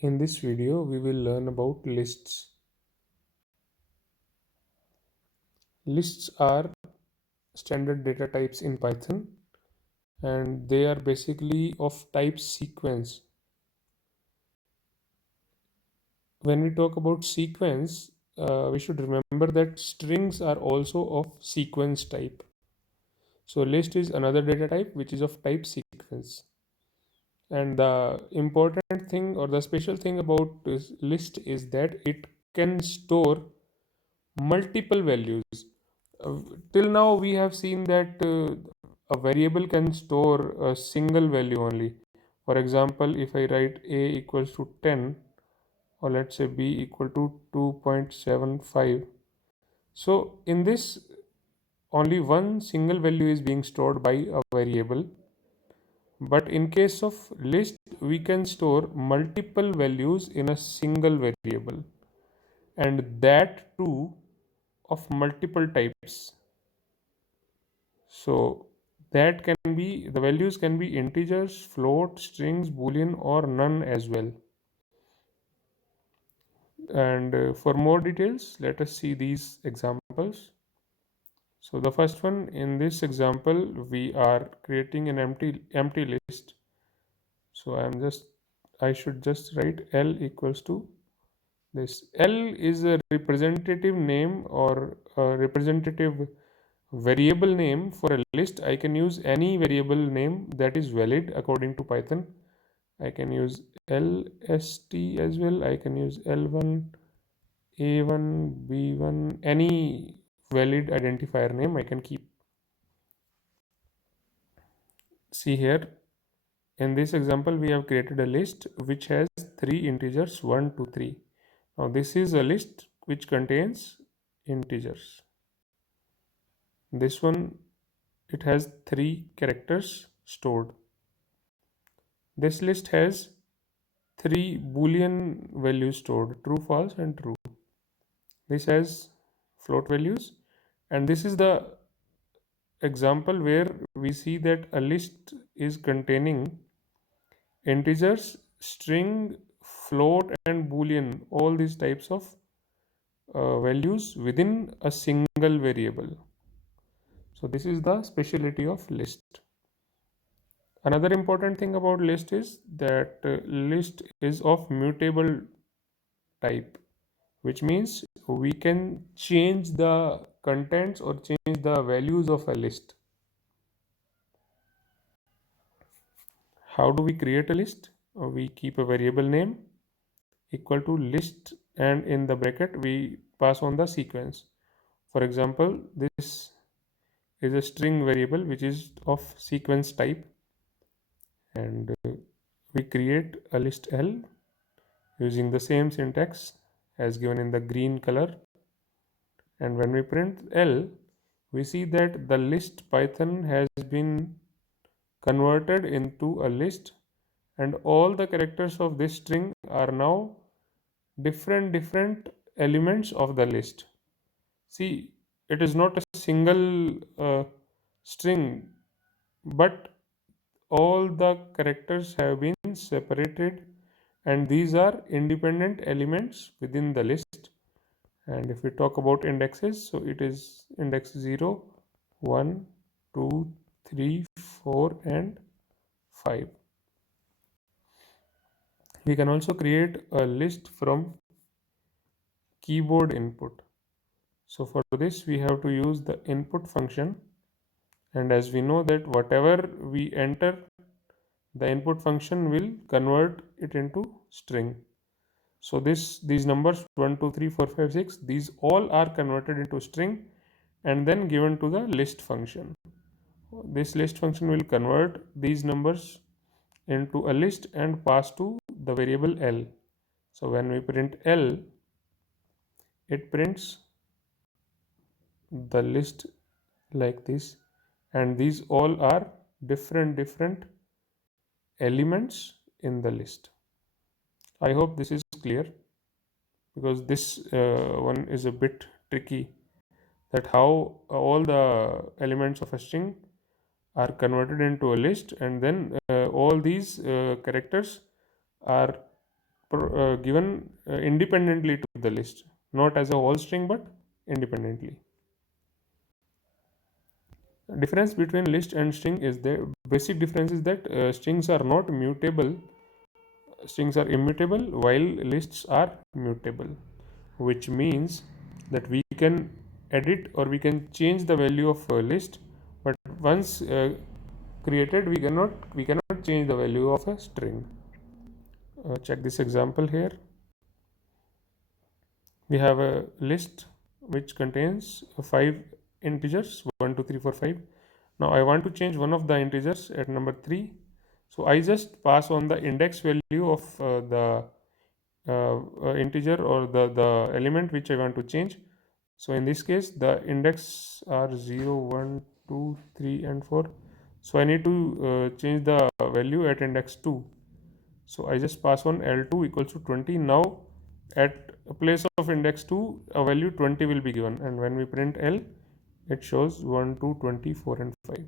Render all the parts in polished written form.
In this video, we will learn about lists. Lists are standard data types in Python and they are basically of type sequence. When we talk about sequence, we should remember that strings are also of sequence type. So, list is another data type which is of type sequence. And the important thing or the special thing about this list is that it can store multiple values. Uh, till now, we have seen that a variable can store a single value only. For example, if I write a equals to 10, or let's say b equal to 2.75. So, in this, only one single value is being stored by a variable. But in case of list, we can store multiple values in a single variable, and that too of multiple types. So that can be the values can be integers, float, strings, boolean, or none as well. And for more details, let us see these examples. So the first one, in this example, we are creating an empty list. So I should just write L equals to this. L is a representative name or a representative variable name for a list. I can use any variable name that is valid according to Python. I can use lst as well. I can use l1, a1, b1, any valid identifier name I can keep. See here, in this example, we have created a list which has three integers 1, 2, 3. Now, this is a list which contains integers. This one, it has three characters stored. This list has three boolean values stored, true, false, and true. This has float values, and this is the example where we see that a list is containing integers, string, float, and boolean, all these types of values within a single variable. So this is the specialty of list. Another important thing about list is that list is of mutable type, which means we can change the contents or change the values of a list. How do we create a list? We keep a variable name equal to list, and in the bracket we pass on the sequence. For example, this is a string variable which is of sequence type, and we create a list L using the same syntax as given in the green color. And when we print L, we see that the list Python has been converted into a list, and all the characters of this string are now different elements of the list. See, it is not a single string, but all the characters have been separated, and these are independent elements within the list. And if we talk about indexes, so it is index 0, 1, 2, 3, 4, and 5. We can also create a list from keyboard input. So for this, we have to use the input function. And as we know that whatever we enter, the input function will convert it into string. So these numbers 1, 2, 3, 4, 5, 6, these all are converted into string and then given to the list function. This list function will convert these numbers into a list and pass to the variable L. So when we print L, it prints the list like this, and these all are different elements in the list. I hope this is clear, because this one is a bit tricky, that how all the elements of a string are converted into a list, and then all these characters are given independently to the list, not as a whole string but independently. Difference between list and string is the basic difference is that strings are not mutable, strings are immutable while lists are mutable, which means that we can edit or we can change the value of a list, but once created we cannot change the value of a string. Check this example here. We have a list which contains 5 integers 1 2 3 4 5. Now I want to change one of the integers at number 3, so I just pass on the index value of the integer or the element which I want to change. So in this case the index are 0 1 2 3 and 4, so I need to change the value at index 2. So I just pass on L2 equals to 20. Now at a place of index 2 a value 20 will be given, and when we print L it shows 1 2 20 4 and 5.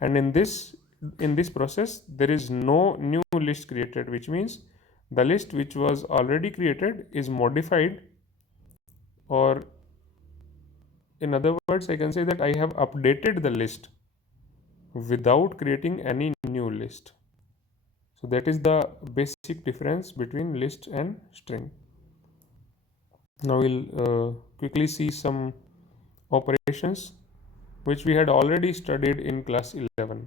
And in this process there is no new list created, which means the list which was already created is modified, or in other words I can say that I have updated the list without creating any new list. So that is the basic difference between list and string. Now we'll quickly see some operations which we had already studied in class 11.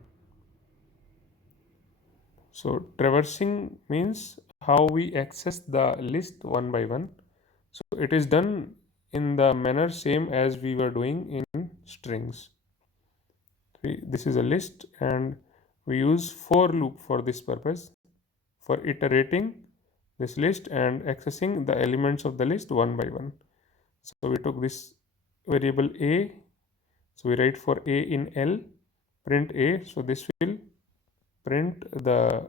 So traversing means how we access the list one by one. So it is done in the manner same as we were doing in strings. This is a list and we use for loop for this purpose, for iterating this list and accessing the elements of the list one by one. So we took this variable a, so we write for a in L, print a, so this will print the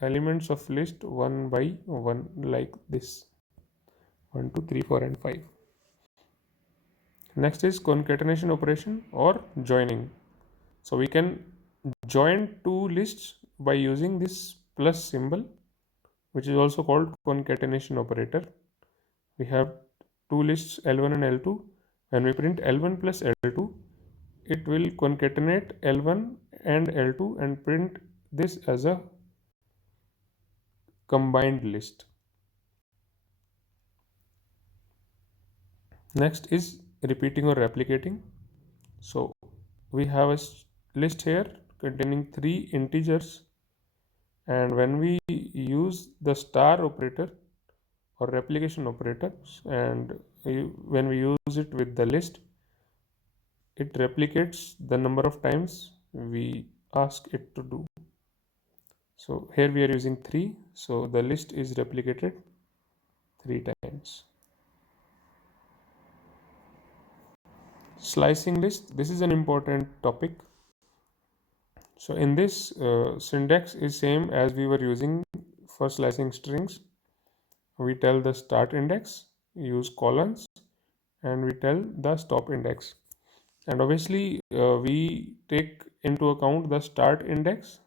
elements of list one by one like this, 1 2 3 4 and 5. Next is concatenation operation or joining. So we can join two lists by using this plus symbol, which is also called concatenation operator. We have two lists L1 and L2. When we print L1 plus L2, it will concatenate L1 and L2 and print this as a combined list. Next is repeating or replicating. So we have a list here containing 3 integers, and when we use the star operator or replication operator and when we use it with the list, it replicates the number of times we ask it to do. So here we are using 3, so the list is replicated 3 times. Slicing list, this is an important topic. So in this syntax is same as we were using for slicing strings. We tell the start index, use colons, and we tell the stop index. And obviously we take into account the start index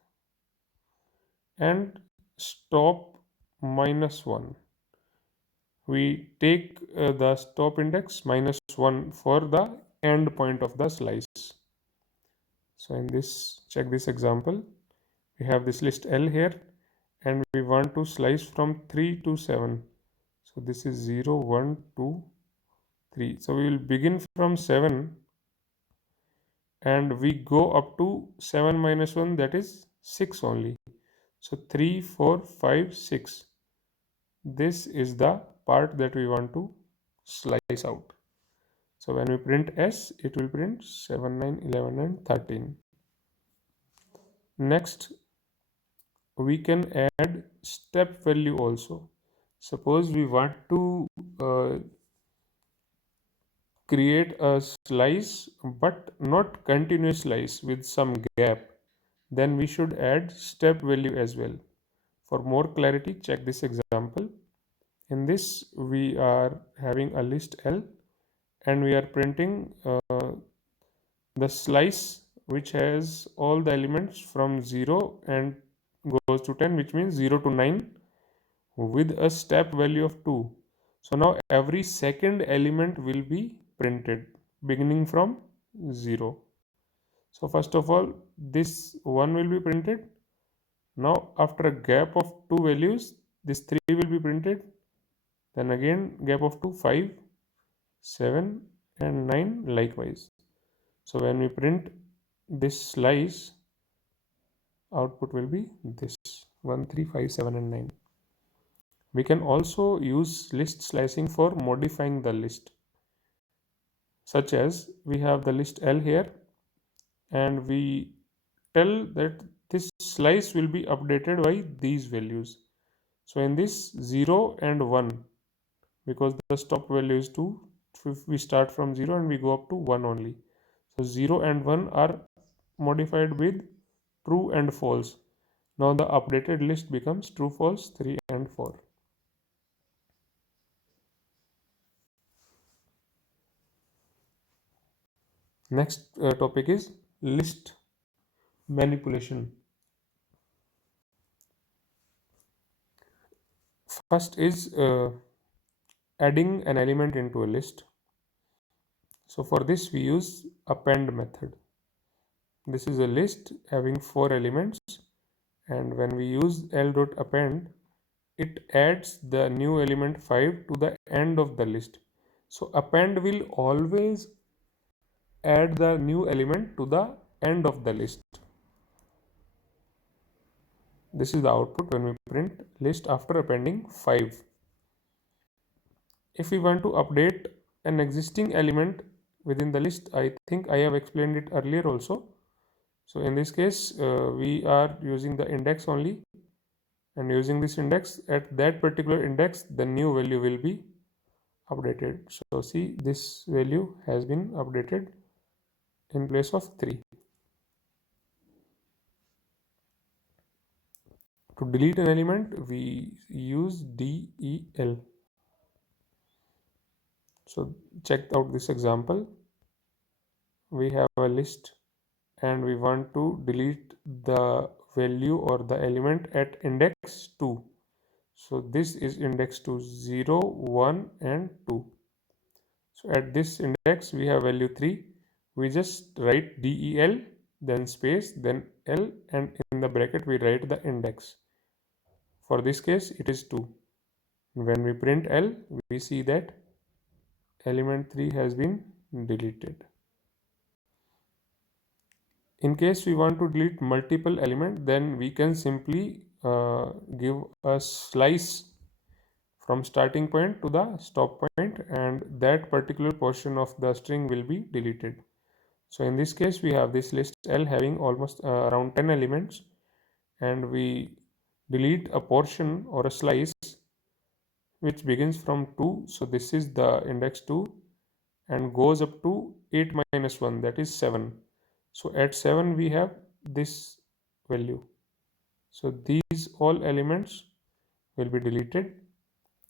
and stop -1. We take the stop index -1 for the end point of the slice. So in this, check this example. We have this list L here and we want to slice from 3 to 7. So this is 0, 1, 2, 3. So we will begin from 7 and we go up to 7 minus 1, that is 6 only. So 3, 4, 5, 6. This is the part that we want to slice out. So when we print S, it will print 7, 9, 11 and 13. Next, we can add step value also. Suppose we want to create a slice but not continuous slice with some gap, then we should add step value as well. For more clarity, check this example. In this we are having a list L and we are printing the slice which has all the elements from 0 and goes to 10, which means 0 to 9, with a step value of 2. So now every second element will be printed beginning from 0. So first of all, this 1 will be printed. Now after a gap of 2 values, this 3 will be printed. Then again gap of 2, 5, 7 and 9 likewise. So when we print this slice, output will be this 1, 3, 5, 7 and 9. We can also use list slicing for modifying the list, such as we have the list L here and we tell that this slice will be updated by these values. So in this 0 and 1, because the stop value is 2, if we start from 0 and we go up to 1 only. So 0 and 1 are modified with true and false. Now the updated list becomes true, false, 3 and 4. Next topic is list manipulation. First is adding an element into a list. So for this we use append method. This is a list having 4 elements, and when we use l.append, it adds the new element 5 to the end of the list. So append will always add the new element to the end of the list. This is the output when we print list after appending 5. If we want to update an existing element within the list, I think I have explained it earlier also. So in this case, we are using the index only, and using this index, at that particular index, the new value will be updated. So see, this value has been updated in place of 3. To delete an element, we use del. So check out this example. We have a list and we want to delete the value or the element at index 2. So this is index to 0, 1 and 2. So at this index we have value 3. We just write del, then space, then L, and in the bracket we write the index. For this case it is 2. When we print L, we see that element 3 has been deleted. In case we want to delete multiple element, then we can simply give a slice from starting point to the stop point, and that particular portion of the string will be deleted. So in this case we have this list L having almost around 10 elements, and we delete a portion or a slice which begins from 2. So this is the index 2 and goes up to 8 minus 1, that is 7. So at 7 we have this value. So these all elements will be deleted,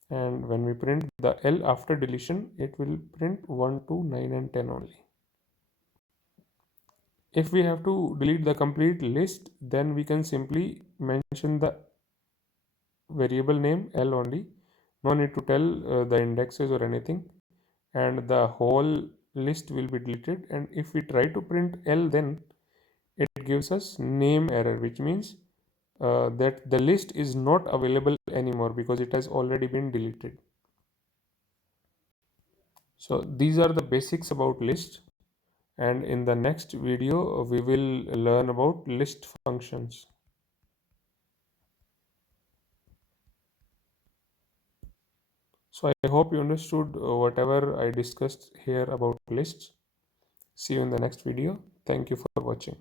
and when we print the L after deletion, it will print 1, 2, 9 and 10 only. If we have to delete the complete list, then we can simply mention the variable name L only. No need to tell the indexes or anything, and the whole list will be deleted. And if we try to print L, then it gives us name error, which means that the list is not available anymore because it has already been deleted. So these are the basics about list, and in the next video we will learn about list functions. So I hope you understood whatever I discussed here about lists. See you in the next video. Thank you for watching.